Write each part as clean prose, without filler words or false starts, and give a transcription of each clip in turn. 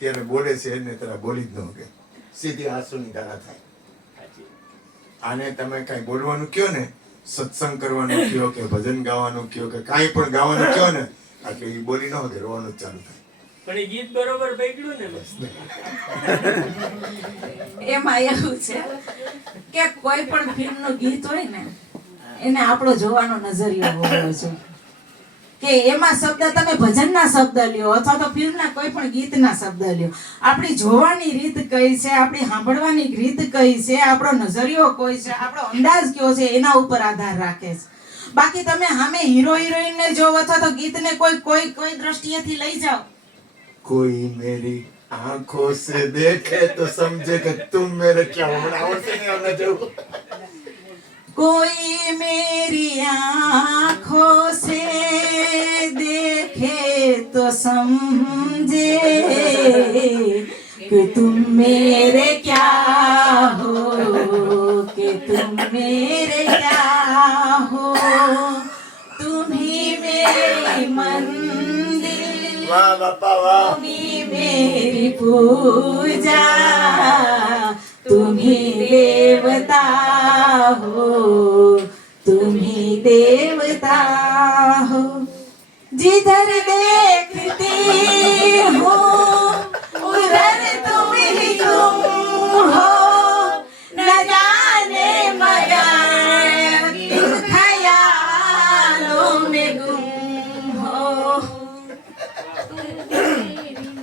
અત્યારે બોલે છે એને તરા બોલી જ ન કે સીધી આંસુની ધારા થાય. આને તમે કઈ બોલવાનું કયો ને, સત્સંગ કરવાનું કયો કે ભજન ગાવાનું કયો કે કાંઈ પણ ગાવાનું કયો ને, એટલે એ બોલી ન હોય રોવાનું જ ચાલુ થાય. પણ એ ગીત બરોબર પકડ્યું ને બસ. એમાં એવું છે કે કોઈ પણ ફિલ્મનું ગીત હોય ને એને આપણો જોવાનો નજરિયો હોવો જોઈએ. કે એમાં શબ્દ તમે ભજનના શબ્દ લ્યો અથવા તો ફિલ્મના કોઈ પણ ગીતના શબ્દ લ્યો, આપણી જોવાની રીત કઈ છે, આપણી સાંભળવાની રીત કઈ છે, આપણો નજરિયો કોઈ છે, આપણો અંદાજ કયો છે, એના ઉપર આધાર રાખે છે. બાકી તમે સામે હીરો હિરોઈનને જો અથવા તો ગીતને કોઈ દ્રષ્ટિએથી લઈ જાઓ, કોઈ મેરી આંખો સે દેખે તો સમજે કે તુમ મેરે ક્યાં. હમણાં આવડશે નહીં અમને જેવું. कोई मेरी आँखों से देखे तो समझे कि तुम मेरे क्या हो, कि तुम मेरे क्या हो, तुम ही मेरी मंदिर, વાહ બાપા વાહ. तुम ही मेरी पूजा, तुम ही देवता हो, तुम ही देवता हो, जिधर देखती हो उधर तुम ही तुम हो, न जाने मगर किन ख्यालों में गुम हो.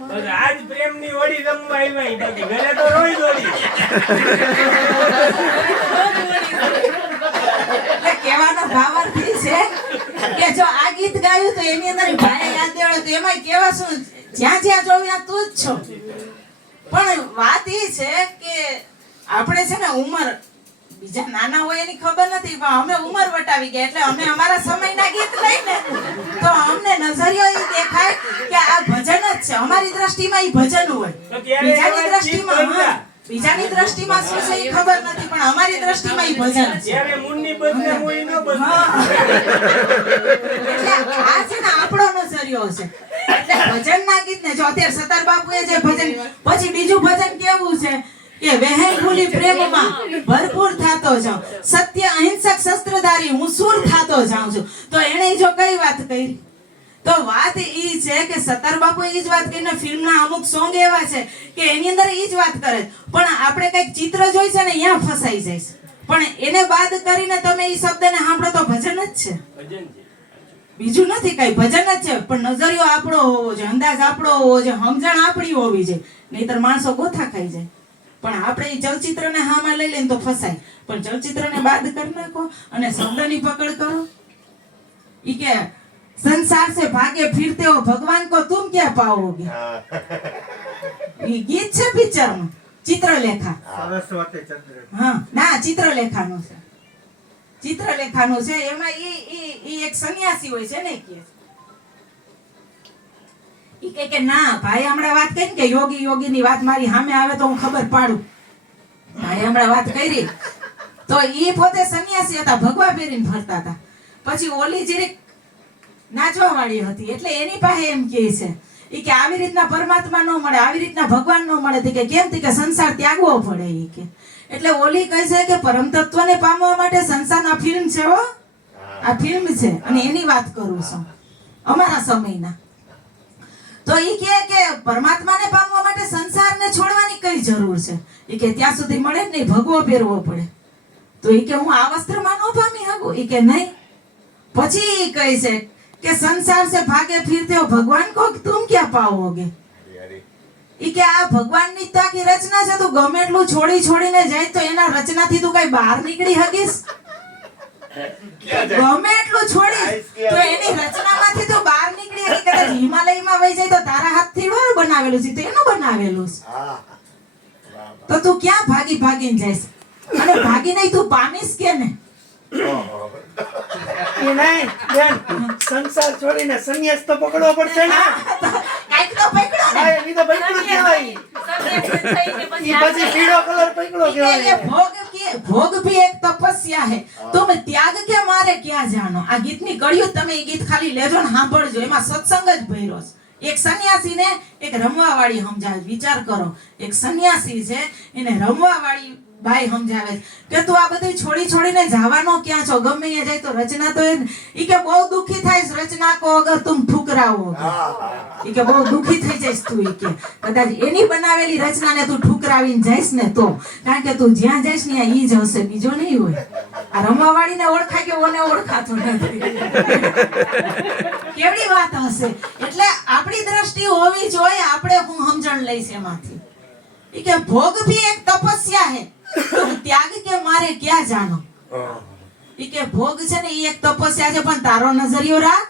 બસ આજ પ્રેમની હોળી રમવા આવ્યા બાકી ઘરે તો રોઈ દોડી. એટલે કહેવાનો ભાવાર્થ એ છે કે જો આ ગીત ગાયું તો એની અંદર ભાઈ યાદ દેવાય તો એમાં કેવા શું, જ્યાં જ્યાં જોઉં ત્યાં તું જ છો. પણ વાત એ છે કે આપણે છે ને ઉંમર બીજા નાના હોય એની ખબર નથી, પણ અમે ઉંમર વટાવી ગયા એટલે અમે અમારા સમયના ગીત લઈને તો અમને નજરિયો એ દેખાય કે આ ભજન જ છે. અમારી દ્રષ્ટિમાં એ ભજન હોય, બીજાની દ્રષ્ટિમાં બીજાની દ્રષ્ટિમાં શું છે એ ખબર નથી, પણ અમારી દ્રષ્ટિમાં એ ભજન છે. જ્યારે મુન્ની બદનામ હોય ન બદનામ. એટલે આ છે ને આપણો નજરિયો છે. એટલે ભજનના ગીતને જો અત્યારે સતાર બાપુએ જે ભજન, પછી બીજું ભજન કેવું છે કે વહેણ ભૂલી પ્રેમમાં ભરપૂર થાતો જાઉં, સત્ય અહિંસક શસ્ત્રધારી હું સૂર થાતો જાઉં છું. તો એને જો કઈ વાત કરી, તો વાત ઈ છે કે સતાર બાપુ ઈ જ વાત કરીને ફિલ્મના અમુક સોંગ એવા છે કે એની અંદર ઈ જ વાત કરે, પણ આપણે કઈક ચિત્ર જોઈ છે ને અહીંયા ફસાઈ જાય છે, પણ એને બાદ કરીને તમે ઈ શબ્દને સાંભળો તો ભજન જ છે, ભજન છે. બીજું નથી કઈ, ભજન જ છે. પણ નજરિયો આપણો હોવો જોઈએ, અંદાજ આપણો હોવો જોઈએ, સમજણ આપણી હોવી જોઈએ, નહીતર માણસો ગોથા ખાઈ જાય. પણ આપણે ઈ ચલચિત્રને હામાં લઈ લઈને તો ફસાય, પણ ચલચિત્રને બાદ કરી નાખો અને શબ્દની પકડ કરો. ઈ કે संसार से भागे फिरते हो भगवान को तुम क्या पाओगे. ये गीत છે પિક્ચર માં, ચિત્રલેખા. હા ના ચિત્રલેખાનું છે, ચિત્રલેખાનું છે. એમાં ઈ એક સન્યાસી હોય છે ને, ઈ કે ના ભાઈ હમણાં વાત કરી કે યોગીની વાત મારી સામે આવે તો હું ખબર પાડું. ભાઈ હમણાં વાત કરી તો ઈ પોતે સન્યાસી હતા, ભગવા પહેરીને ફરતા હતા. પછી ઓલી જીરીક નાચવા વાળી હતી એટલે એની પાસે એમ કહે છે ઈ કે આવી રીતના પરમાત્મા ન મળે, આવી રીતના ભગવાન ન મળે. કે કેમ? કે સંસાર ત્યાગવો પડે ઈ કે. એટલે ઓલી કહે છે કે પરમ તત્વને પામવા માટે સંસારના ફિલ્મ છે હો, આ ફિલ્મ છે અને એની વાત કરું છું અમારા સમયના. તો ઈ કે પરમાત્માને પામવા માટે સંસારને છોડવાની કઈ જરૂર છે? ઈ કે ત્યાં સુધી મળે જ નહીં, ભગવો પહેરવો પડે. તો ઈ કે હું આ વસ્ત્રમાં ન પામી શકું? ઈ કે નહીં. પછી ઈ કહે છે કે संसार से भागे फिरते हो भगवान को तुम क्या पाओगे. ઈ કે આ ભગવાનની તો આખી રચના છે, તું ગમે એટલું છોડીને જાય તો એના રચનાથી તું કઈ બહાર નીકળી શકીશ? ગમે એટલું છોડીશ તો એની રચનામાંથી તું બહાર નીકળી શકી? કદાચ હિમાલયમાં વહી જાય તો તારા હાથથી ડોર બનાવેલું છે, તો એનું બનાવેલું છે. તો તું ક્યાં ભાગીને જઈશ? અને ભાગી નહીં તું પામીશ કે ને? સંસાર છોડીને સંન્યાસ તો પકડવો પડશે ને. કાઈક તો પકડો ને. એની તો પકડું કહેવાય. પછી પીળો કલર પકડો કહેવાય. ભોગ भी एक तपस्या है, तुम त्याग के मारे क्या जानो. આ ગીતની કળિયું તમે એ ગીત ખાલી લેજો ને સાંભળજો, એમાં સત્સંગ જ ભર્યો છે. એક સંન્યાસીને એક રમવાવાળી સમજાવે. વિચાર કરો, એક સંન્યાસી છે એને રમવાવાળી બાઈ સમજાવે કે તું આ બધું છોડીને જવાનો ક્યાં છો? ગમે અહીંયા જાય તો રચના તો ઈ કે બહુ દુખી થાઈશ રચના કો અગર તુમ ઠુકરાવો. ઈ કે બહુ દુખી થઈ જઈશ તું. ઈ કે કદાચ એની બનાવેલી રચનાને તું ઠુકરાવીને જઈશ ને તો, કારણ કે તું જ્યાં જઈશ ને ઈ જ હશે, બીજો નહીં હોય. આ રમવાવાળીને ઓળખાય કે ઓને ઓળખાતો નથી. કેવડી વાત હશે. એટલે આપણી દ્રષ્ટિ હોવી જોઈએ, આપણે હું સમજણ લઈશ એમાંથી. ઈ કે ભોગ ભી એક તપસ્યા હે, तुम त्याग के मारे क्या जानो. ઈ કે ભોગ છે ને ઈ એક તપસ્યા છે, પણ તારો નજરિયો રાખ.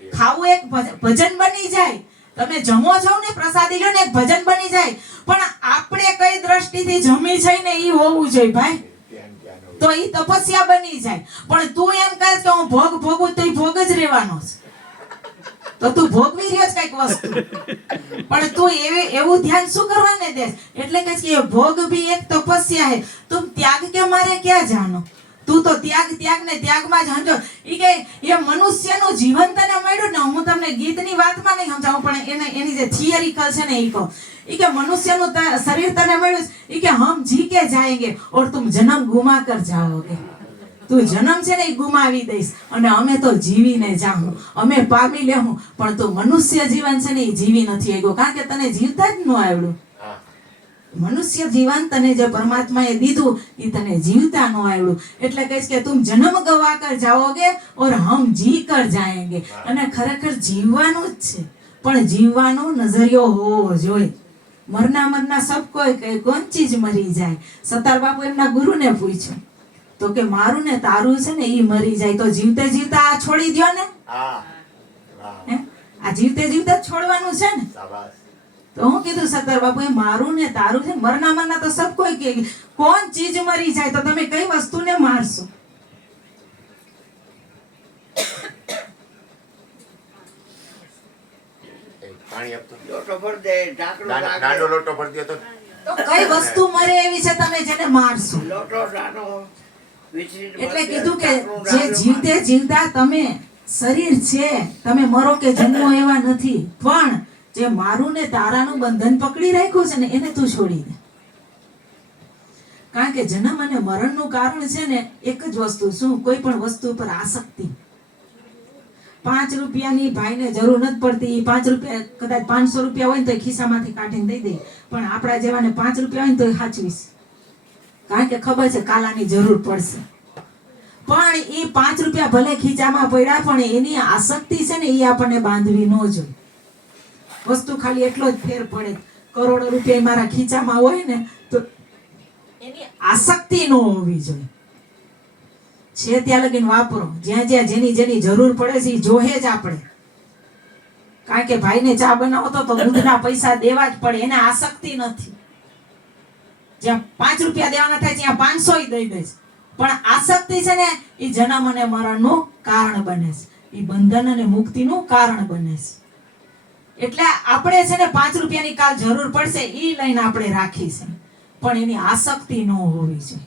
ખાવું એક ભજન બની જાય. તમે જમો છો ને પ્રસાદી લો ને એક ભજન બની જાય, પણ આપણે કઈ દ્રષ્ટિથી જમી છે ને ઈ હોવું જોઈએ ભાઈ, તો ઈ તપસ્યા બની જાય. પણ તું એમ કહે કે હું ભોગ ભોગું તો ઈ ભોગ જ રહેવાનો છે, તો તું ભોગવી રહ્યો છે કઈક વસ્તુ, પણ તું એવું ધ્યાન શું કરવાને દે? એટલે કે ભોગ ભી એક તપસ્યા હે, તુમ ત્યાગ કે મારે ક્યાં જાનો. તું તો ત્યાગ ને ત્યાગમાં જ સમજો. ઈ કે એ મનુષ્યનું જીવન તને મળ્યું ને, હું તમને ગીતની વાતમાં નહીં સમજાવું, પણ એની જે થિયરિકલ છે ને ઈ કહું. ઈ કે મનુષ્યનું શરીર તને મળ્યું, ઈ કે હમ જી કે જાયેંગે ઓર તુમ જન્મ ગુમા કર જાઓગે. તું જન્મ છે ને એ ગુમાવી દઈશ અને અમે તો જીવીને જાઉં, અમે પામી લેવું, પણ તું મનુષ્ય જીવન છે ને એ જીવી નથી આવ્યો, કારણ કે તને જીવતા જ ન આવડ્યું. મનુષ્ય જીવન તને જે પરમાત્માએ દીધું એ તને જીવતા ન આવડ્યું. એટલે કહીશ કે તું જન્મ ગવા કર જાઓગે ઓર હમ જી કર જાયેંગે. અને ખરેખર જીવવાનું જ છે, પણ જીવવાનો નજરિયો હોવો જોઈએ. મરના સબ કોઈ કઈ કોણ ચીજ મરી જાય. સતાર બાપુ એમના ગુરુને પૂછ્યું તો કે મારું ને તારું છે ને ઈ મરી જાય, તો જીવતે જીવતા આ છોડી દ્યો ને. આ જીવતે જીવતા છોડવાનું છે ને. તો હું કીધું સત્તર બાપુ એ મારું ને તારું છે, મરના તો સબ કોઈ કે કોણ ચીજ મરી જાય, તો તમે કઈ વસ્તુને મારશો? તો કઈ વસ્તુ મરે એવી છે તમે જેને મારશો? એટલે કીધું કે જે જીવતે જીવતા તમે શરીર છે, તમે મરો કે જન્મો એવા નથી, પણ જે મારું ને તારાનું બંધન પકડી રાખ્યું છે ને એને તું છોડી દે. કારણ કે જન્મ અને મરણનું કારણ છે ને એક જ વસ્તુ, શું? કોઈ પણ વસ્તુ પર આસક્તિ. 5 રૂપિયાની ભાઈને જરૂર નથી પડતી, 5 રૂપિયા કદાચ 500 રૂપિયા હોય ને તો ખિસ્સામાંથી કાઢીને દઈ દે, પણ આપણા જેવાને 5 રૂપિયા હોય ને તો સાચવીશ, કારણ કે ખબર છે કાલાની જરૂર પડશે. પણ એ 5 રૂપિયા ભલે ખીચામાં પડ્યા, પણ એની આસક્તિ છે ને એ આપણને બાંધવી ન જોઈએ. વસ્તુ ખાલી એટલો જ ફેર પડે, કરોડો રૂપિયા મારા ખીચામાં હોય ને તો એની આસક્તિ ન હોવી જોઈએ. છે ત્યાં લગીને વાપરો, જ્યાં જેની જરૂર પડે છે એ જોહે જ આપણે. કારણ કે ભાઈને ચા બનાવો તો દૂધના પૈસા દેવા જ પડે, એને આસક્તિ નથી. જ્યાં 5 રૂપિયા દેવાના થાય ત્યાં 500 દઈ દે છે, પણ આસક્તિ છે ને એ જન્મ અને મરણનું કારણ બને છે, એ બંધન અને મુક્તિનું કારણ બને છે. એટલે આપણે છે ને 5 રૂપિયાની કાલ જરૂર પડશે એ લઈને આપણે રાખી છે, પણ એની આસક્તિ ન હોવી જોઈએ.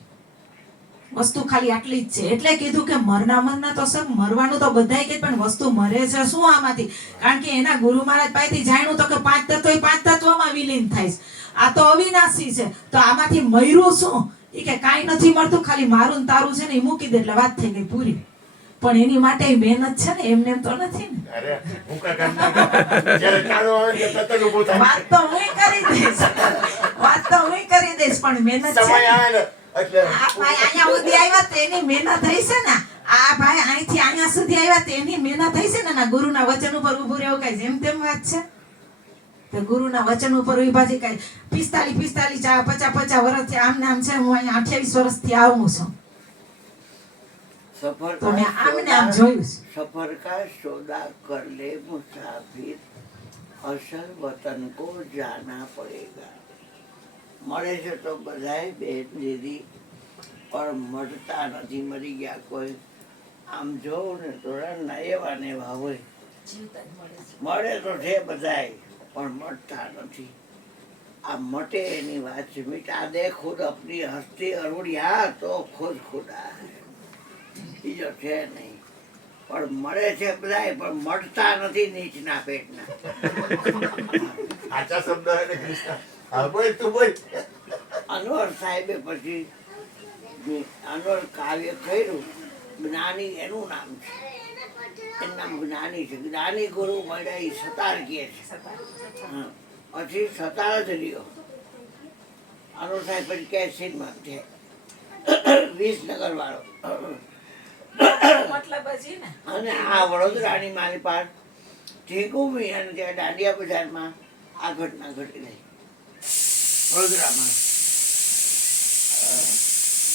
વસ્તુ ખાલી આટલી જ છે. એટલે કીધું કે મરના તો સર મરવાનું તો બધાય કે, પણ વસ્તુ મરે છે શું આમાંથી? કારણ કે એના ગુરુ મહારાજ પાસેથી જાણ્યું તો કે 5 તત્વ એ 5 તત્વમાં વિલીન થાય છે. આ તો અવિનાશી છે, તો આમાંથી મર્યું શું? એ કે કાંઈ નથી મળતું, ખાલી મારું ને તારું છે ને એ મૂકી દે એટલે વાત થઈ ગઈ પૂરી. પણ એની માટે મહેનત છે ને, એમને તો નથી ને. વાત તો હું કરી દઈશ, પણ મહેનત છે. આ ભાઈ અહીંયા સુધી આવ્યા તેની મહેનત થઈ છે ને, આ ભાઈ અહીંથી અહીંયા સુધી આવ્યા તેની મહેનત થઈ છે ને. ગુરુના વચન ઉપર ઉભું રહેવું કઈ જેમ તેમ વાત છે? તો ગુરુના વચન ઉપર ઉભા છે કઈ 45 50 વર્ષથી આમ નામ છે. હું અહીંયા 28 વર્ષથી આવું છું, તો મેં આમને આમ જોયું છે. सफर का सौदा कर ले मुसाफिर, असल वतन को जाना पड़ेगा. મળે છે તો બધાય બેન દીદી, પણ મળતા નથી. મરી ગયા કોઈ. આમ જોઉં ને તો એવા ને એવા હોય, મળે તો છે બધાય પણ મળતા નથી. આ મટે એની વાત છે. મીઠા દે ખુદ અપની હસ્તી અરુણિયા તો ખુદ ખુદા, બીજો છે નહીં. પણ મળે છે બધાય, પણ મળતા નથી નીચના પેટના. આચા શબ્દ હે ને કૃષ્ણ. હા બોલ તું બોલ. અનવર સાહેબે પછી અનવર કાવ્ય કર્યું. જ્ઞાની એનું નામ છે, એનું નામ જ્ઞાની છે. જ્ઞાની ગુરુ મળ્યા એ સતાર કહે છે. હા. પછી સતાર જ રહ્યો. અનવર સાહેબ પછી કહે સિનેમા છે વિસનગર વાળો. મતલબ હજી ને અને આ વડોદરાની મારી પાસે ઠેકુમી અને ત્યાં દાંડિયા બજારમાં આ ઘટના ઘટી રહી. વડોદરામાં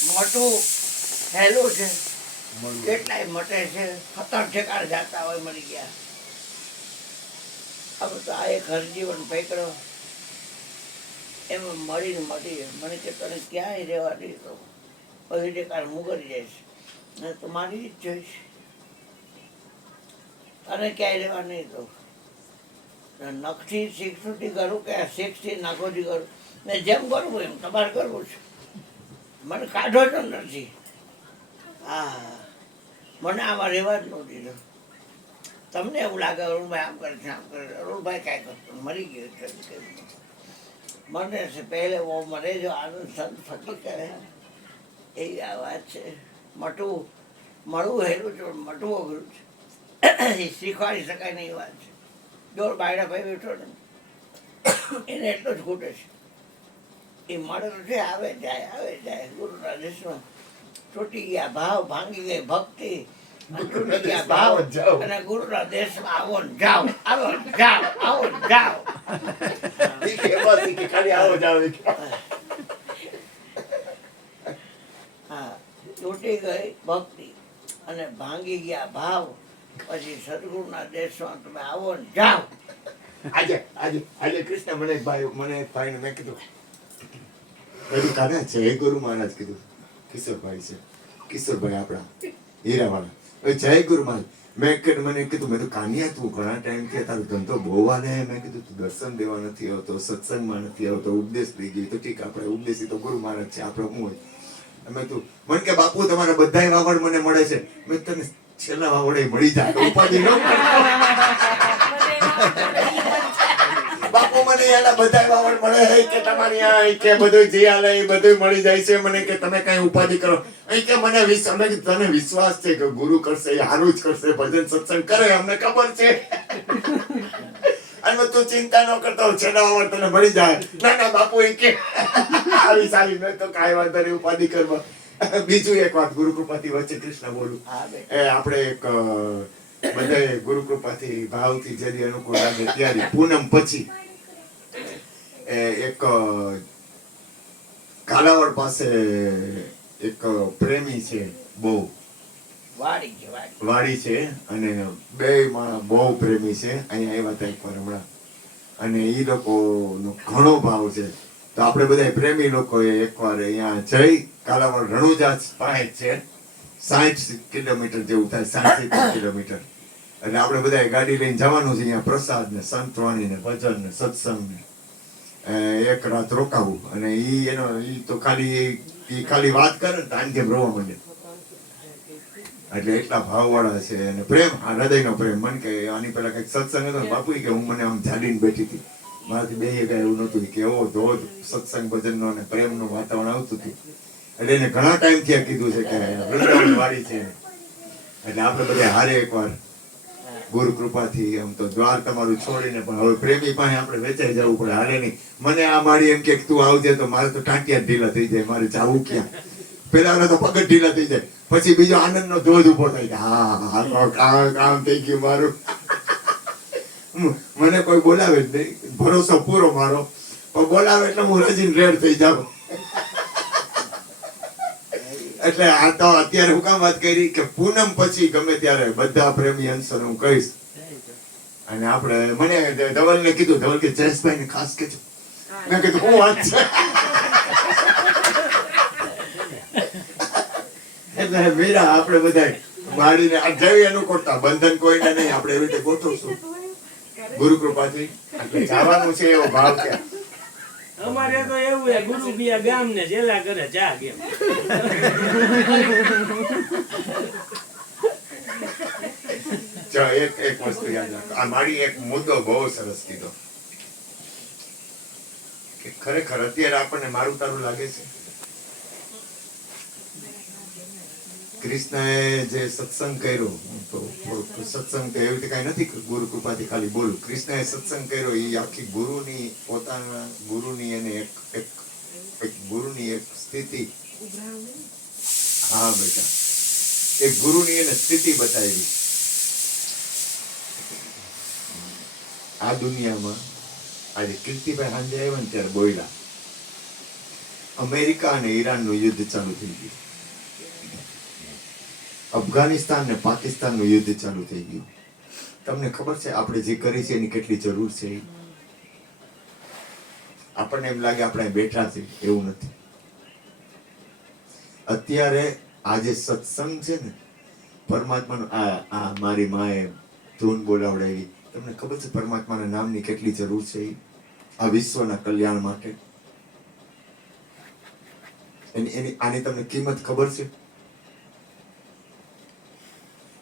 મોટું હેલું છે, કેટલાય મટે છે, 17 ઠેકાણે જાતા હોય મળી ગયા. હવે તો આ એક હરજીવન પૈકડો એમાં મળીને મળી મને કે તને ક્યાંય રહેવા દઈ તો પછી ઠેકાણે મુગરી જાય છે. તમારી જ જોઈશ, તને ક્યાંય રહેવા નહીં તો નખથી 6 સુધી કરું કે 6 થી નખોથી કરું ને જેમ કરવું એમ તમારે કરવું છે. મને કાઢો તો નથી. હા, મને આમાં રહેવા જ ન દીધો. તમને એવું લાગે અરુણભાઈ આમ કરે છે આમ કરે. અરુણભાઈ કાંઈ કરતો મરી ગયો છે. મને છે પહેલે વો મરે જો આનંદ સંત ફકી કરે એવી આ વાત છે. મટવું મળવું હેરું છે, મટવું અઘરું છે. એ શીખવાડી શકાય નહીં વાત છે. જોર બાયડા ભાઈ બેઠો ને એને એટલો જ ખૂટે છે. એ મળે છે આવે જાય ગુરુના દેશમાં તૂટી ગયા ભાવ, ભાંગી ગઈ ભક્તિ, તૂટી ગયા ભાવ અને ગુરુના દેશમાં આવો ને જાઓ, આવો ને જાઓ, આવો ને જાઓ. ખાલી આવો જાવ. હા, તૂટી ગઈ ભક્તિ અને ભાંગી ગયા ભાવ, પછી સદગુરુના દેશમાં તમે આવો ને જાઓ. આજે આજે આજે કૃષ્ણ મને એક ભાઈને મેં કીધું બધું કાકા જય ગુરુ મહારાજ કીધું. કિશોરભાઈ છે, કિશોરભાઈ આપણા હીરાવાળા. હવે જય ગુરુ મહારાજ મેં મને કીધું મેં તો કાનિયા તું ઘણા ટાઈમથી તારો ધંધો બહુ વાલે. મેં કીધું તું દર્શન દેવા નથી આવતો, સત્સંગમાં નથી આવતો, ઉપદેશ થઈ ગઈ તો ઠીક આપણે ઉપદેશી તો ગુરુ મહારાજ છે, આપણે શું હોય. મેં તું મને કે બાપુ તમારા બધાય વાવડ મને મળે છે. મેં તને છેલ્લા વાવડે મળી જાય ઉપાધિ ન બાપુ મને એના બધા વાવડ મળે છે કે તમારી આ કે બધું જે હાલે એ બધું મળી જાય છે. મને કે તમે કઈ ઉપાધિ કરો અહીં કે મને તને વિશ્વાસ છે કે ગુરુ કરશે એ સારું જ કરશે, ભજન સત્સંગ કરે અમને ખબર છે. અને તું ચિંતા ન કરતો છેલ્લા વાવડ તને મળી જાય. ના ના બાપુ એ કે આવી સારી મેં તો કાંઈ વાંધો નહીં ઉપાધિ કરવા. બીજું એક વાત ગુરુ કૃપાથી વચ્ચે કૃષ્ણ બોલું. એ આપણે એક બધાએ ગુરુ કૃપાથી ભાવથી જરી અનુકૂળ લાગે ત્યારે પૂનમ પછી એક કાલાવડ પાસે એક પ્રેમી છે, બહુ વાડી છે અને બે માણસ બહુ પ્રેમી છે. અહીંયા આવ્યા હતા એકવાર હમણાં અને એ લોકોનો ઘણો ભાવ છે. તો આપણે બધા પ્રેમી લોકોએ એકવાર અહીંયા જઈ કાલાવડ રણુજા પાસે છે 60 કિલોમીટર જેવું થાય, 60 કિલોમીટર. એટલે આપણે બધા ગાડી લઈને જવાનું છે. અહીંયા પ્રસાદ ને સંતવાણી ને ભજન ને સત્સંગ ને એક રાત રોકાવું. અને ઈ તો ખાલી વાત કરે ને તાન કેમ રોવા માંડે. એટલે એટલા ભાવવાળા છે અને પ્રેમ, આ હૃદયનો પ્રેમ. મને કે આની પેલા કઈક સત્સંગ હતો ને બાપુ કે હું મને આમ ઝાલીને બેઠી હતી, મારાથી બે કઈ એવું નતું કે એવો ધોધ સત્સંગ ભજનનો અને પ્રેમનું વાતાવરણ આવતું હતું. એટલે એને ઘણા ટાઈમ થી કીધું છે કે વૃંદાવન વાળી છે. એટલે આપણે બધા હારે એકવાર ગુરુ કૃપાથી આમ તો દ્વાર તમારું છોડીને પણ હવે પ્રેમી પાસે આપણે વેચાઈ જવું પડે, હાલે નહીં. મને આ મારી એમ કે તું આવજે તો મારે તો ટાંટિયા ઢીલા થઈ જાય, મારે જવું ક્યાં. પેલા તો પગ ઢીલા થઈ જાય, પછી બીજો આનંદનો ધોધ ઉભો થાય કે હા કામ થઈ ગયું મારું. મને કોઈ બોલાવે જ નહીં, ભરોસો પૂરો મારો. પણ બોલાવે એટલે હું રજીને રેડ થઈ જાઉં. એટલે આ તો અત્યારે હું કામ વાત કરી કે પૂનમ પછી ગમે ત્યારે બધા પ્રેમી અંશને હું કહીશ. અને આપણે મને ધવલને કીધું, ધવલ કે જયેશભાઈ ને ખાસ કહેજો. મેં કીધું હું વાત છે. એટલે મીરા આપણે બધા માડીને આ જઈ અનુકૂળતા બંધન કોઈને નહીં, આપણે એવી રીતે ગોઠવશું ગુરુ કૃપાથી. એટલે જવાનું છે એવો ભાવ કે અમારે તો એવું છે ગુરુ બિયા ગામ ને જેલા કરે ચા કેમ. એક વસ્તુ યાદ રાખો. આ મારી એક મુદ્દો બહુ સરસ કીધો કે ખરેખર અત્યારે આપણને મારું તારું લાગે છે. કૃષ્ણએ જે સત્સંગ કર્યો, તો સત્સંગ તો એવી રીતે કઈ નથી, ગુરુ કૃપાથી ખાલી બોલું. કૃષ્ણએ સત્સંગ કર્યો એ આખી ગુરુની પોતાના ગુરુની એને એક ગુરુની એક સ્થિતિ, હા બેટા, એક ગુરુની એને સ્થિતિ બતાવી. આ દુનિયામાં આજે કીર્તિભાઈ સાંજે આવ્યા ને ત્યારે બોલ્યા, અમેરિકા અને ઈરાનનું યુદ્ધ ચાલુ થઈ ગયું, અફઘાનિસ્તાન ને પાકિસ્તાનનું યુદ્ધ ચાલુ થઈ ગયું. તમને ખબર છે આપણે જે કરી છે એની કેટલી જરૂર છે? આપણને એમ લાગે આપણે બેઠા છે, એવું નથી. અત્યારે આજે સત્સંગ છે ને, પરમાત્માનો આ મારી માએ ધૂન બોલાવડાવી. તમને ખબર છે પરમાત્માના નામની કેટલી જરૂર છે આ વિશ્વના કલ્યાણ માટે? આની તમને કિંમત ખબર છે?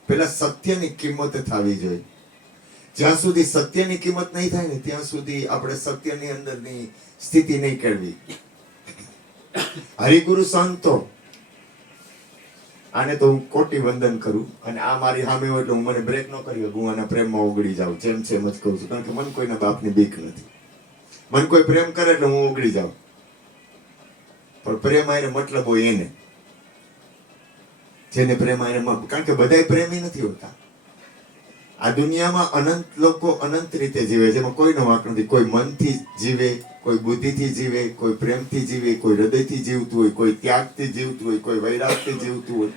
પેલા સત્યની કિંમત થવી જોઈએ. જ્યાં સુધી સત્યની કિંમત નહીં થાય ને ત્યાં સુધી આપણે સત્યની અંદરની સ્થિતિ નહીં કેળવી. હરિગુરુ સંતો, આને તો હું કોટી વંદન કરું, અને આ મારી સામે હોય એટલે હું મને બ્રેક ન કરી હું આના પ્રેમમાં ઓગળી જાઉં, જેમ છે એમ જ કહું છું. કારણ કે મને કોઈના બાપની બીક નથી. મને કોઈ પ્રેમ કરે એટલે હું ઓગળી જાઉં, પણ પ્રેમ આને મતલબ હોય એને, જેને પ્રેમ આને, કારણ કે બધાય પ્રેમી નથી હોતા. આ દુનિયામાં અનંત લોકો અનંત રીતે જીવે, જેમાં કોઈનો વાંક નથી. કોઈ મનથી જીવે, કોઈ બુદ્ધિથી જીવે, કોઈ પ્રેમથી જીવે, કોઈ હૃદયથી જીવતું હોય, કોઈ ત્યાગથી જીવતું હોય, કોઈ વૈરાગથી જીવતું હોય.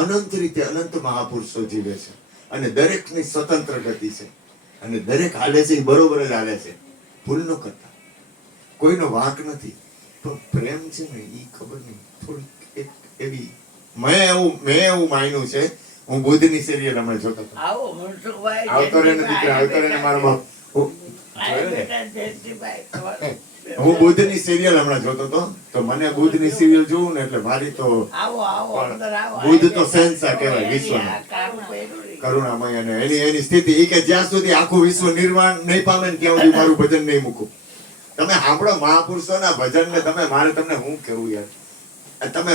અનંત રીતે અનંત મહાપુરુષો જીવે છે, અને દરેકની સ્વતંત્ર ગતિ છે, અને દરેક હાલે છે એ બરોબર જ હાલે છે, ભૂલ ન કરતા, કોઈનો વાંક નથી. પણ પ્રેમ છે ને એ ખબર નહીં, થોડીક એક એવી મેં એવું માન્યું છે. હું બુદ્ધની સિરિયલ હમણાં જોતો હતો. આવો મનસુખભાઈ, આવતો રહે ને દીકરા, આવતો રહે ને મારો બાપ. આય બેટા જયંતિભાઈ, હું બુદ્ધની સિરિયલ હમણાં જોતો હતો, તો મને બુદ્ધની સિરિયલ જોઉં ને એટલે મારી તો આવો અંદર આવો. બુદ્ધ તો શહેનશાહ કહેવાય વિશ્વનો, કાળું પહેર્યું ને. કરુણામય, અને એની સ્થિતિ ઈ કે જ્યાં સુધી આખું વિશ્વ નિર્વાણ નહીં પામે ને ત્યાં સુધી મારું ભજન નહીં મૂકું. તમે સાંભળો મહાપુરુષોના ભજન ને, તમે મારે તમને હું કેવું યાર, તમે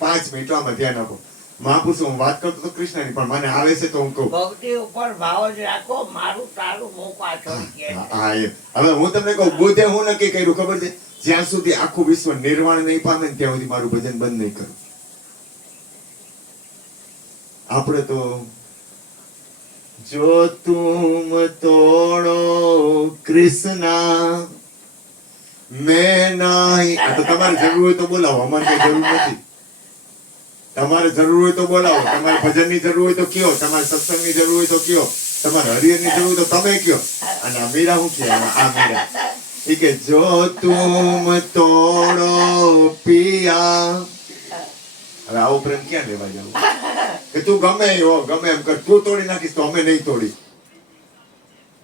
5 મિનિટ આમાં ધ્યાન આપો. મહાપુરુષો હું વાત કરતો તો કૃષ્ણની, પણ મને આવે છે તો હું કહું. ભક્તિ ઉપર ભાવ જ રાખો, મારું તારું મુખ પાછળ કે હા, હવે હું તમને કહું, બુદ્ધે હું નક્કી કર્યું ખબર છે? જ્યાં સુધી આખું વિશ્વ નિર્વાણ નહીં પામે ને ત્યાં સુધી મારું ભજન બંધ નહીં કરું. આપણે તો જો તુમ તોડો કૃષ્ણા મેં નહીં. આ તો તમારે જરૂર હોય તો બોલાવો, અમારે કઈ જરૂર નથી. તમારે જરૂર હોય તો બોલાવો, તમારે ભજનની જરૂર હોય તો કયો, તમારે સત્સંગની જરૂર હોય તો કયો, તમારે હરિહરની જરૂર હોય તો તમે કયો. અને આ મીરા શું કે, આ મીરા એ કે જો તુમ તોડો પિયા. હવે આવો પ્રેમ ક્યાં લેવા જવું? કે તું ગમે એમ કર, તું તોડી નાખીશ તો અમે નહીં તોડી.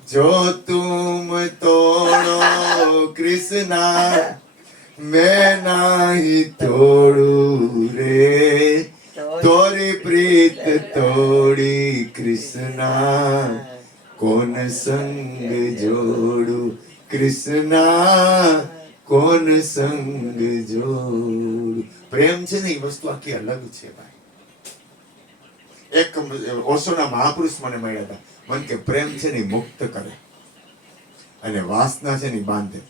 જો તુમ તોડો કૃષ્ણા मैं नहीं तोड़ू रे, तोरी प्रीत तोड़ी कृष्णा, कौन संग जोड़ू कृष्णा, कौन संग जोड़ू. પ્રેમ છે ને એ વસ્તુ આખી અલગ છે ભાઈ. એક ઓશોના મહાપુરુષ મને મળ્યા હતા, મને કે પ્રેમ છે ને મુક્ત કરે અને વાસના છે ને બાંધે.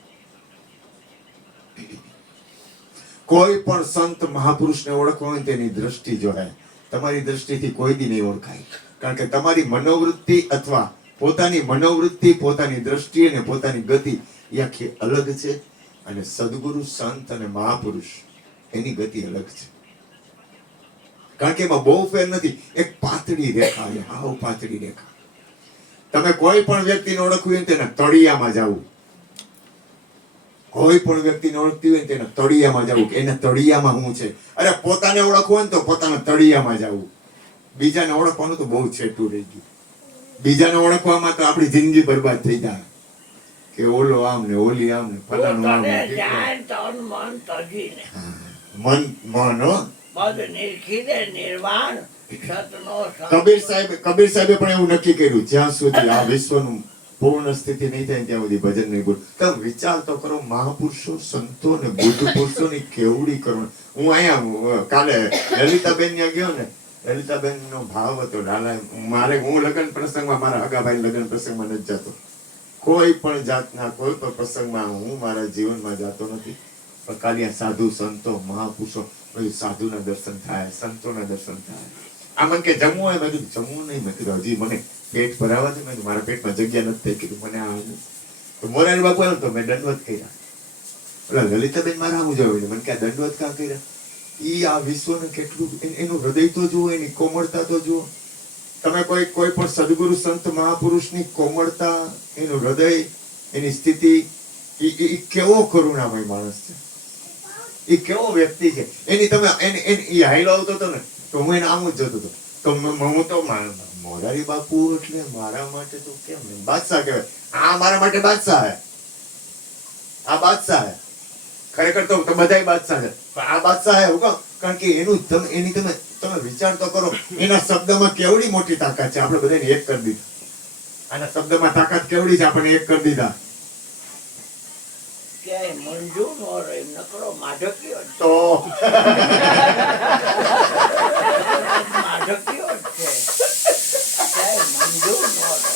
કોઈ પણ સંત મહાપુરુષને ઓળખવો હોય તેની દ્રષ્ટિ જોડાય. તમારી દ્રષ્ટિથી કોઈ દી નહીં ઓળખાય, કારણ કે તમારી મનોવૃત્તિ અથવા પોતાની મનોવૃત્તિ, પોતાની દ્રષ્ટિ અને પોતાની ગતિ એ આખી અલગ છે. અને સદગુરુ, સંત અને મહાપુરુષ એની ગતિ અલગ છે, કારણ કે એમાં બહુ ફેર નથી. એક પાતળી રેખા, હાવ પાતળી રેખા. તમે કોઈ પણ વ્યક્તિને ઓળખવું હોય તેના તળિયામાં જવું, કોઈ પણ વ્યક્તિને ઓળખતી હોય તેના તળિયામાં જવું, કે એના તળિયામાં શું છે. અરે પોતાને ઓળખવું હોય ને તો પોતાના તળિયામાં જવું. બીજાને ઓળખવાનું તો બહુ છેટું રહી ગયું. બીજાને ઓળખવામાં તો આપણી જિંદગી બરબાદ થઈ જાય, કે ઓલો આમ ને ઓલી આમ ને ફલાણું આમ ને મન તજીને મન હો પદ નિરખી દે નિર્વાણ, સતનો સંગ કબીર સાહેબે પણ એવું નક્કી કર્યું, જ્યાં સુધી આ વિશ્વનું પૂર્ણ સ્થિતિ નહીં થાય ત્યાં સુધી ભજન નહીં બોલ. તમે વિચાર તો કરો, મહાપુરુષો, સંતો ને બુદ્ધ પુરુષોની કેવડી કરુણા. હું અહીંયા કાલે લલિતાબેન ત્યાં ગયો ને, લલિતાબેન નો ભાવ હતો લાલા, હું લગ્ન પ્રસંગમાં, મારા હગાભાઈ લગ્ન પ્રસંગમાં નથી જતો, કોઈ પણ જાતના કોઈ પણ પ્રસંગમાં હું મારા જીવનમાં જતો નથી. પણ ખાલી આ સાધુ સંતો મહાપુરુષો, પછી સાધુના દર્શન થાય, સંતોના દર્શન થાય. આ મને કે જમવું હોય, મેં કીધું જમવું નહીં, મેં કીધું હજી મને પેટ ભરાવા છે, મેં મારા પેટમાં જગ્યા નથી થઈ, કીધું મને આ તો મોરારી બાપુ આવ્યો તો મેં દંડવત કર્યા. ઓલા લલિતાબેન મારા આમ જોયું, મને ક્યાં દંડવત કાં કર્યા? ઈ આ વિશ્વને કેટલું, એનું હૃદય તો જુઓ, એની કોમળતા તો જુઓ. તમે કોઈ પણ સદગુરુ સંત મહાપુરુષની કોમળતા, એનું હૃદય, એની સ્થિતિ, ઈ કેવો કરુણામય માણસ છે, ઈ કેવો વ્યક્તિ છે. એની તમે ઈ હાઈલો આવતો હતો ને તો હું એને આમ જ જતો હતો, તો હું તો મોરારી બાપુ એટલે મારા માટે તો કેમ નહીં, બાદશાહ કહેવાય. આ મારા માટે બાદશાહ હે, આ બાદશાહ હે. ખરેખર તો બધાય બાદશાહ છે, પણ આ બાદશાહ હે. હું કારણ કે એની તમે વિચાર તો કરો, એના શબ્દમાં કેવડી મોટી તાકાત છે. આપણે બધાને એક કરી દીધા, આના શબ્દમાં તાકાત કેવડી છે, આપણને એક કરી દીધા. ક્યાંય મંજૂર નો રહે, નકરો માઢક્યો જ. તો માઢક્યો જ છે, ક્યાંય મંજૂર નો રહે.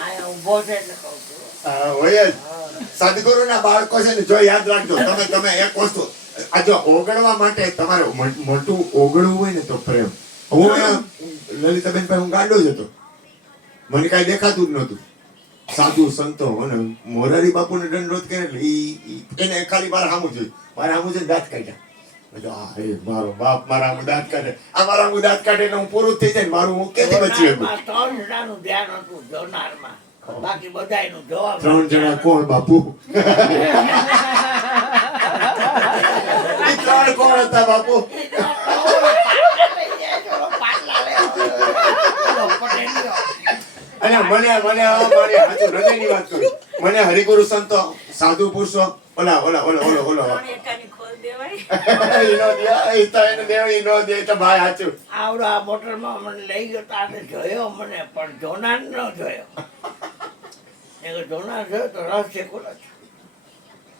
અહીંયા ઊભો છે એટલે કહું છું. હોય જ. સદગુરુના બાળકો છે ને, જો યાદ રાખજો, તમે એક વસ્તુ, આ જો ઓગળવા માટે તમારે મોટું ઓગળવું હોય ને તો પ્રેમ. હું લલિતાબેન પાસે હું ગાંડો જ હતો, મને કઈ દેખાતું જ નહોતું. સાધુ સંતો અને મોરારી બાપુને દંડવત કરે એટલે એને ખાલી મારા સામું જોયું, મારા સામું છે દાંત કાઢ્યા. મારો બાપ મારા આમ દાંત કાઢે, આ મારા આમ દાંત કાઢે એટલે હું પૂરું થઈ જાય, મારું હું કેથી બચી શકું? ત્રણ જણાનું ધ્યાન હતું જોનારમાં, બાકી બધાયનું જવાબ. 3 જણા કોણ બાપુ? ઈ 3 કોણ હતા બાપુ? અને મને મારી સાચું હૃદયની વાત કરું, મને હરિગુરુ સંતો, સાધુ પુરુષો, ઓલા આવડા મોટરમાં મને લઈ ગયો તારે જોયો મને, પણ જોનાર ન જોયો. જોનાર જોયો તો રહસ્ય ખુલે છે.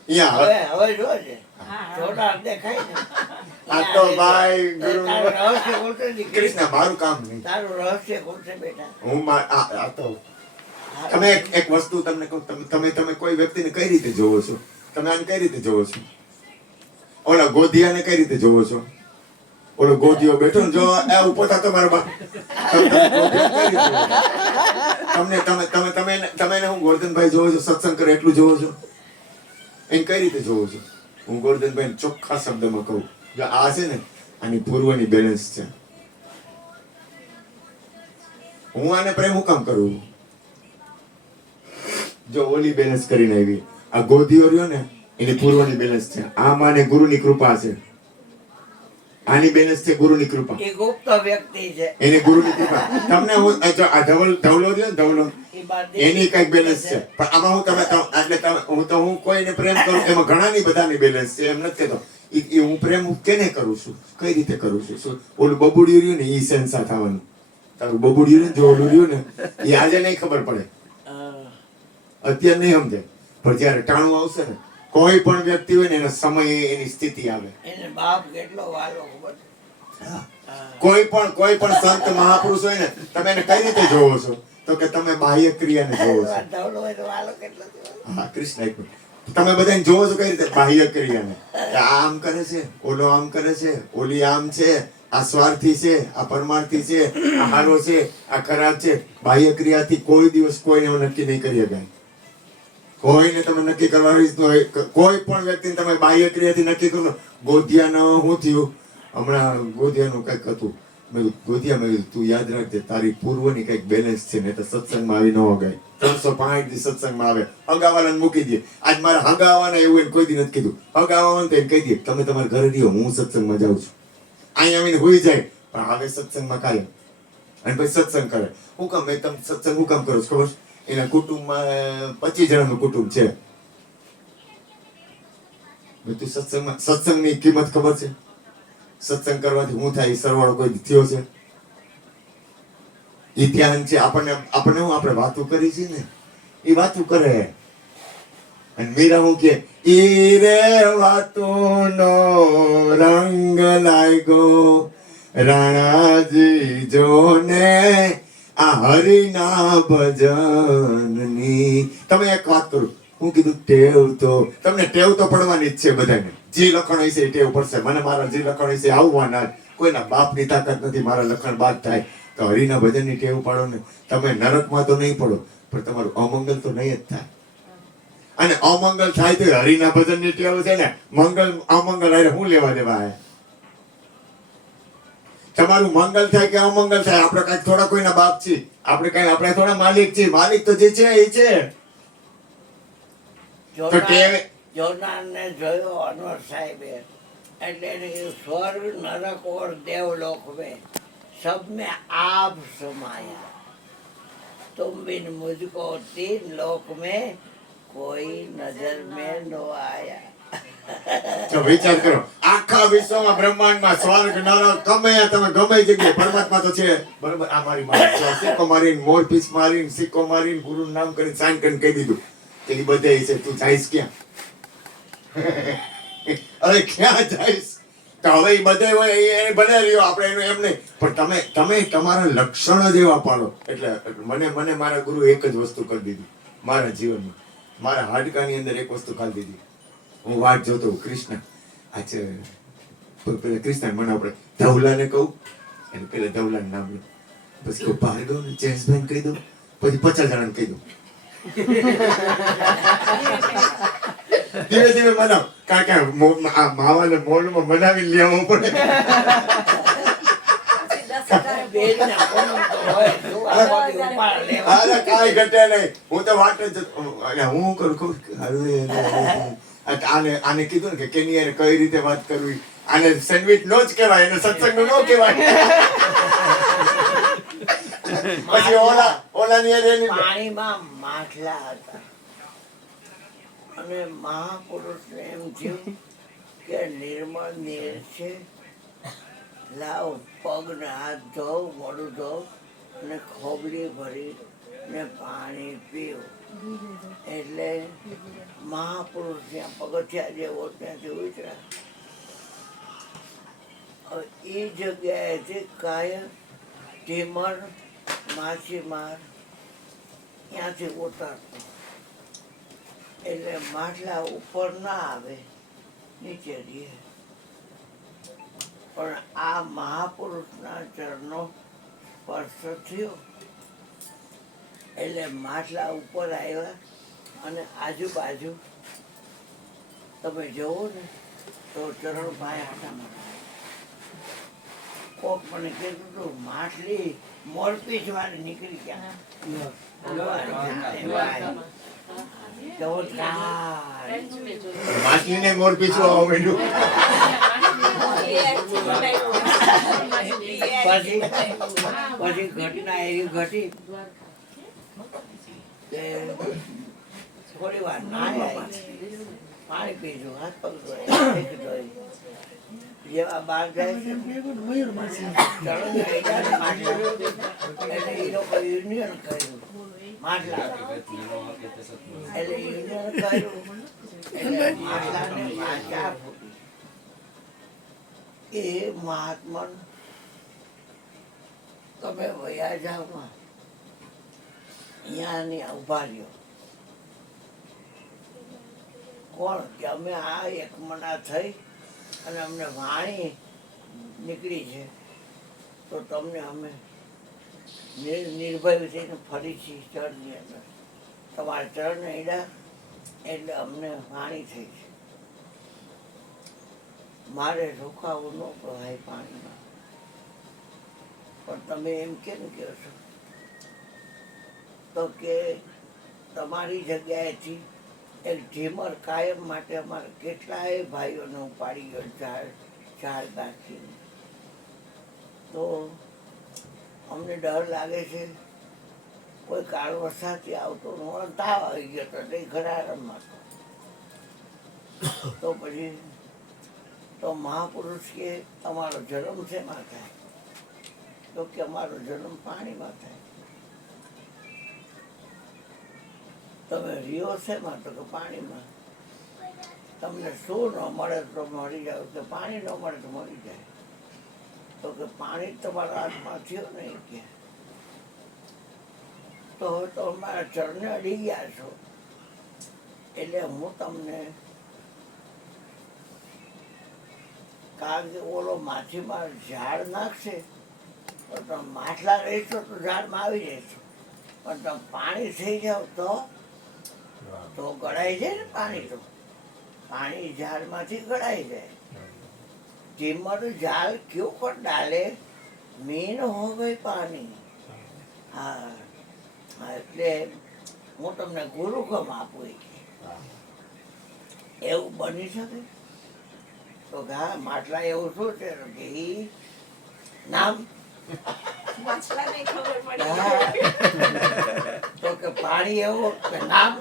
હવે જોજે, જોનાર દેખાય ને. આ તો ભાઈ ગુરુ તારું રહસ્ય ખુલશે દીકરી, કૃષ્ણ, મારું કામ નહીં. તારું રહસ્ય ખુલશે બેટા. હું આ તો તમે એક વસ્તુ તમને કહું, તમે કોઈ વ્યક્તિને કઈ રીતે જોવો છો? તમે આને કઈ રીતે જોવો છો? ઓલા ગોધિયાને કઈ રીતે જોવો છો? ઓલો ગોધિયો બેઠો ને, જો એ ઉભો થતો મારો બાપ, તમે હું ગોરધનભાઈ જોવો છો, સત્સંગ કરે એટલું જોવો છો? એને કઈ રીતે જોવો છો? હું ગોરધનભાઈ ચોખ્ખા શબ્દમાં કહું, જો આ છે ને, આની પૂર્વની બેલેન્સ છે. હું આને પ્રેમ હું કામ કરું? જો ઓલી બેલેન્સ કરીને આવી, આ ગોધીઓ રહ્યો ને, એની પૂર્વની બેલેન્સ છે. આ માને ગુરુની કૃપા છે, આની બેલેન્સ છે ગુરુની કૃપા. એ ગુપ્ત વ્યક્તિ છે, એને ગુરુની કૃપા. તમને હું આ ધવલો રહ્યો ને, ધવલો, એની કઈક બેલેન્સ છે. પણ આમાં હું કોઈને પ્રેમ કરું, એમાં ઘણાની બધાની બેલેન્સ છે, એમ નથી કહેતો. હું પ્રેમ કેને કરું છું, કઈ રીતે કરું છું? ઓલું બબુડિયું રહ્યું ને, ઈ સેન્સા થવાનું. તારું બબુડિયું ને, જો ઓલું રહ્યું ને, એ આજે નહીં ખબર પડે, અત્યારે નહીં સમજે, પણ જયારે ટાણું આવશે ને, કોઈ પણ વ્યક્તિ હોય ને, એનો સમય, એની સ્થિતિ આવે. એને બાપ કેટલો વાલો ખબર છે? કોઈ પણ સંત મહાપુરુષ હોય ને, તમે એને કઈ રીતે જોવો છો? તો કે તમે બાહ્ય ક્રિયાને જોવો છો. ધવલો હોય તો વાલો કેટલો થયો? હા, કૃષ્ણ, તમે બધાને જોવો છો કઈ રીતે? બાહ્ય ક્રિયાને. આ આમ કરે છે, ઓલો આમ કરે છે, ઓલી આમ છે, આ સ્વાર્થી છે, આ પરમાર્થી છે, આ હારો છે, આ ખરાબ છે. બાહ્ય ક્રિયાથી કોઈ દિવસ કોઈને નક્કી નહીં કરી શકાય. કોઈને તમે નક્કી કરવાની કોઈ પણ વ્યક્તિને તમે બાહ્ય ક્રિયાથી નક્કી કરો. ગોધિયાનો શું થયું હમણાં? ગોધિયાનું કઈક હતું, ગોધિયા તું યાદ રાખજે, તારી પૂર્વની કઈક બેલેન્સ છે ને, તો સત્સંગમાં આવી ન વગાય. 365 દી સત્સંગમાં આવે, હગાવાલાને મૂકી દે. આજ મારે હગાવાના એવું એને કોઈ દી નથી કીધું. હગાવાનું તો એને કહી દે, તમે તમારા ઘરે રહ્યો, હું સત્સંગમાં જાઉં છું. અહીંયા આવીને હોઈ જાય, પણ આવે સત્સંગમાં કાયમ. અને પછી સત્સંગ કરે. હું કામ તમે સત્સંગ હું કામ કરો છો ખબર? એના કુટુંબમાં 25 જણાનું કુટુંબ છે. તું સત્સંગની કિંમત ખબર છે? સત્સંગ કરવાથી શું થાય? સરવાળો કોઈ થયો છે? એ ધ્યાન છે. આપણને આપણે હું આપણે વાતો કરી છે ને, એ વાતો કરે. અને મીરા હું કે ઈ રે વાતોનો રંગ લાગ્યો રાણાજી જોને આ હરિના ભજનની. તમે એક વાત કરું, હું કીધું ટેવ તો તમને ટેવ તો પડવાની જ છે બધાને. જે લખણ હશે એ ટેવ પડશે. મને મારા જે લખણ હશે આવવાના. કોઈના બાપની તાકાત નથી મારા લખણ બાદ થાય. તો હરિના ભજનની ટેવ પાડો ને. તમે નરકમાં તો નહીં પડો, પણ તમારું અમંગલ તો નહીં જ થાય. અને અમંગલ થાય તો હરિના ભજનની ટેવ છે ને, મંગલ અમંગલ હારે શું લેવા દેવા હે? તમારું મંગલ થાય કે અમંગલ થાય, આપણે કઈ થોડા કોઈના બાપ છીએ? આપણે થોડા માલિક છીએ. માલિક તો જે છે એ છે. તો ટેવ જોનારને જોયો અનવર સાહેબે, એટલે એને કીધું, સ્वर्ग नरक और देवलोक में सब में आप समाया, तुम बिन मुझको तीन लोक में કોઈ નજર મેં નો આયા. તો વિચાર કરો, આખા વિશ્વમાં બ્રહ્માંડમાં સ્વર્ગ નરક ગમે તમે ગમે જગ્યાએ પરમાત્મા તો છે. બરોબર? આ મારી મારી સિક્કો મારીને મોર પીસ મારીને સિક્કો મારીને ગુરુનું નામ કરીને સાઈન કરીને કહી દીધું કે એ બધે છે. તું જઈશ ક્યાં? અરે ક્યાં જઈશ? તો હવે એ બધે હોય એ ભલે રહ્યો, આપણે એનું એમ નહીં, પણ તમે તમારા લક્ષણ જ એવા પાડો. એટલે મને મારા ગુરુ એક જ વસ્તુ કરી દીધી મારા જીવનમાં. મારા હાડકાની અંદર એક વસ્તુ ખાલી દીધી. હું વાટ જોતો કૃષ્ણ, અચ્છા પેલા કૃષ્ણ મને આપણે ધવલાને કહું, એટલે પેલા ધવલાનું નામ લો, પછી કહું ભાર્ગવ ને જયેશભાઈ કહી દઉં, પછી 50 જણાને કહી દઉં. ધીમે ધીમે બનાવ, કારણ કે આ માવાને મોલમાં બનાવી લેવું પડે. બેનને કોણ તો હોય, તું આ બધી ઉપાડ લેવા. અરે કાંઈ ઘટે નહીં. હું તો વાટ જ હું કરું કહું આને કીધું ને કે કેની કઈ રીતે વાત કરવી. આને સેન્ડવિચ નો જ કહેવાય, એને સત્સંગ નો કહેવાય. પછી ઓલાની એની પાણીમાં માછલા હતા અને મહાપુરુષને એમ થયું કે નિર્મળ નીર છે, લાવ પગને હાથ ધોવ, મોઢું ધોવ અને ખોબરી ભરી ને પાણી પીવું. એટલે મહાપુરુષ ત્યાં પગથિયા જેવો ત્યાંથી ઉતર્યા. હવે એ જગ્યાએથી કાયમ ટીમર માછીમાર ત્યાંથી ઉતરતો, એટલે માટલા ઉપર ના આવે, નીચે રહે. પણ આ મહાપુરુષના ચરણો સ્પર્શ થયો એટલે માટલા ઉપર આવ્યા. અને આજુબાજુ તમે જુઓ ને તો ચરણ ભાઈ હાથામાં કોક મને કીધું હતું માટલી મોરપીસ વાળી નીકળી ગયા. માછલીને મોર પીછું આવવા માંડ્યું. પછી ઘટના એવી ઘટી કે થોડી વાર નાયા, પાણી પીધું, હાથ પગ ધોયા, જેવા બહાર જાય છે એટલે એ લોકો યુનિયન કર્યું માટલા, એટલે યુનિયન કર્યું એટલે માટલાને વાંચા ફૂટી. એ મહાત્મા તમે વયા જાવમાં અહીંયા ઉભા રહ્યો. કોણ કે અમે આ એકમના થઈ અને અમને વાણી નીકળી છે, તો તમને અમે નિર્ભય થઈને ફરીથી ચરણની અંદર તમારા ચરણ હેડા એટલે અમને વાણી થઈ છે. મારે રોકાવું ન પ્રવાય પાણીમાં, પણ તમે એમ કેમ કહો છો? તો કે તમારી જગ્યાએથી એક ઝીમર કાયમ માટે અમારે કેટલાય ભાઈઓને ઉપાડી ગયો ઝાડ ગાંઠીને. તો અમને ડર લાગે છે કોઈ કાળવસાથી આવતો તાવ આવી ગયો તો તે ઘરારણમાં. તો પછી તો મહાપુરુષ કે અમારો જન્મ શેમાં થાય? તો કે અમારો જન્મ પાણીમાં થાય. તમે રિયો શેમાં? તો કે પાણીમાં. તમને શું ન મળે તો મરી જાવ, તો પાણી ન મળે તો મરી જાય. તો કે પાણી તમારા હાથમાં થયું નહીં કે. તો હવે તો અમારા ચરણે અડી ગયા છો, એટલે હું તમને કારણ કે ઓલો માછીમાં ઝાડ નાખશે તો તમે માટલા રહેશો તો ઝાડમાં આવી જશો, પણ તમે પાણી થઈ જાવ તો ગળાઈ જાય ને પાણી. તો પાણી ઝાડમાંથી ગળાઈ જાય. जिमर जाल क्यों कर डाले मीन हो गई पानी. हाँ એટલે હું તમને ગુરુકમ આપું એવું બની શકે? તો હા માટલા એવું શું છે કે ઈ નામ તો કે પાણી એવું કે નામ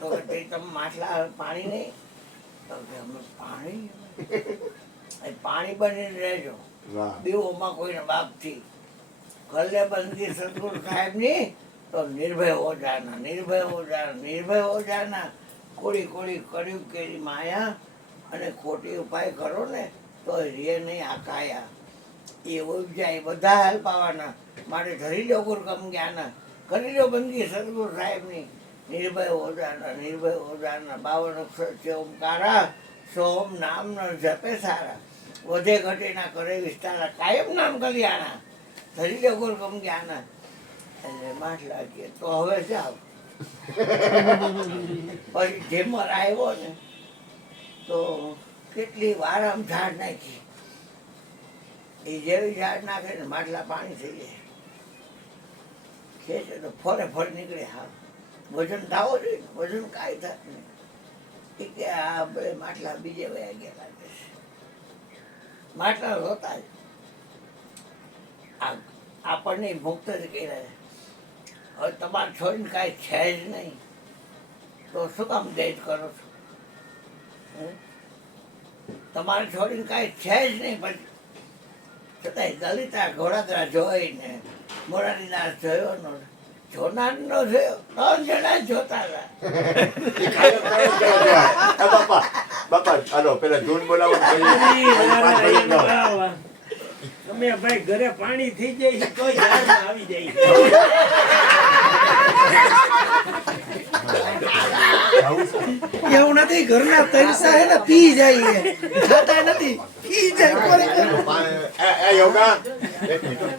તો કે તમે માટલા પાણી નહીં તો કે અમે પાણી બનીને રહેજો. બેઓમાં કોઈને બાપથી કલ્લે બંદગી સદગુરુ સાહેબ ની તો નિર્ભય હો જાના, નિર્ભય હો જાના, નિર્ભય હો જાના. કોળી કોળી કર્યું કેરી માયા અને ખોટી ઉપાય કરો ને તો રે નહીં આ કાયા. એ ઉપજાય બધા હેલ્પ આવવાના માટે ધરી લો ગુરુકમ જ્ઞાન, કરી લો બંદગી સદગુરુ સાહેબની. નિર્ભય હો જાના, નિર્ભય હો જાના. 52 અક્ષર છે ઓમકારા, સોમ નામ ન જપે સારા. વધે ઘટે ના કરે વિસ્તારા, કાયમ નામ કલ્યાણા. ધરી લો ગુરુકમ જ્ઞાન. એટલે માટલા કે તો હવે જાઓ. પછી જેમર આવ્યો ને તો કેટલી વાર આમ ઝાડ નાખી. એ જેવી ઝાડ નાખે ને માટલા પાણી થઈ જાય. ખેંચે તો ફરે ફરે નીકળે. હા વજન થાવો જોઈએ, વજન કાંઈ થાત નહીં. એ કે આ બે માટલા બીજે વયા ગયા લાગે છે. માટલા રોતા જ આપણને મુક્ત જ કર્યા. હવે તમારે છોડીને કાંઈ છે જ નહીં તો શું કામ દહેજ કરો છો? તમારે છોડીને કાંઈ છે જ નહીં પછી છતાંય દલિતા ઘોડાદરા જોઈને મોરારીદાસ જોયો નો જોનાર નો જોયો. 3 જણા જોતા હતા. બાપા હાલો પેલા ધૂન બોલાવો. તમે ભાઈ ઘરે પાણી થઈ જાય તો ઝાડમાં આવી જાય. એવું નથી, ઘરના તરસા હે ને પી જાય, ખાતા નથી, પી જાય. યોગા એક મિનિટ